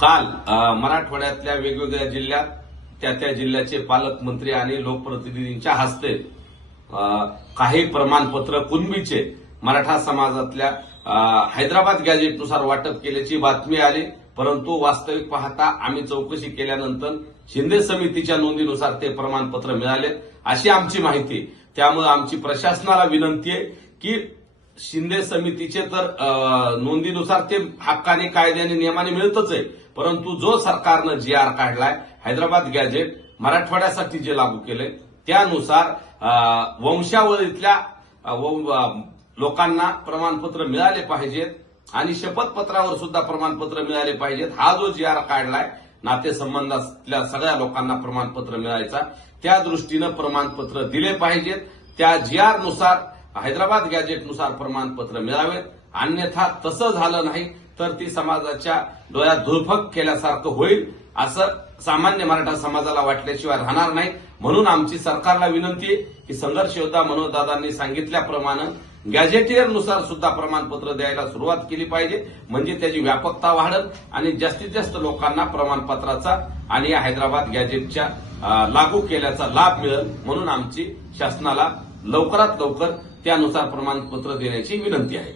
काल मराठवाड्यातल्या वेगवेगळ्या जिल्ह्यात त्या त्या जिल्ह्याचे पालकमंत्री आणि लोकप्रतिनिधींच्या हस्ते काही प्रमाणपत्र कुणबीचे मराठा समाजातल्या हैदराबाद गॅजेटनुसार वाटप केल्याची बातमी आली. परंतु वास्तविक पाहता आम्ही चौकशी केल्यानंतर शिंदे समितीच्या नोंदीनुसार ते प्रमाणपत्र मिळाले अशी आमची माहिती. त्यामुळे आमची प्रशासनाला विनंती आहे की शिंदे समितीचे तर नोंदीनुसार ते हक्काने कायद्याने नियमाने मिळतच आहे परंतु जो सरकारनं जी आर काढलाय हैदराबाद गॅजेट मराठवाड्यासाठी जे लागू केले त्यानुसार वंशावळीतल्या लोकांना प्रमाणपत्र मिळाले पाहिजेत आणि शपथपत्रावर सुद्धा प्रमाणपत्र मिळाले पाहिजेत. हा जो जी आर काढलाय नातेसंबंधातल्या सगळ्या लोकांना प्रमाणपत्र मिळायचा. त्या दृष्टीनं प्रमाणपत्र दिले पाहिजेत. त्या जी आरनुसार हैदराबाद गॅजेटनुसार प्रमाणपत्र मिळावेत अन्यथा तसं झालं नाही तर ती समाजाच्या डोळ्यात धुळफक केल्यासारखं होईल असं सामान्य मराठा समाजाला वाटल्याशिवाय राहणार नाही. म्हणून आमची सरकारला विनंती आहे की संघर्ष योद्धा मनोजदादांनी सांगितल्याप्रमाणे गॅजेटियरनुसार सुद्धा प्रमाणपत्र द्यायला सुरुवात केली पाहिजे. म्हणजे त्याची व्यापकता वाढत आणि जास्तीत जास्त लोकांना प्रमाणपत्राचा आणि हैदराबाद गॅजेटच्या लागू केल्याचा लाभ मिळेल. म्हणून आमची शासनाला लवकरात लवकर त्यानुसार प्रमाणपत्र देण्याची विनंती आहे.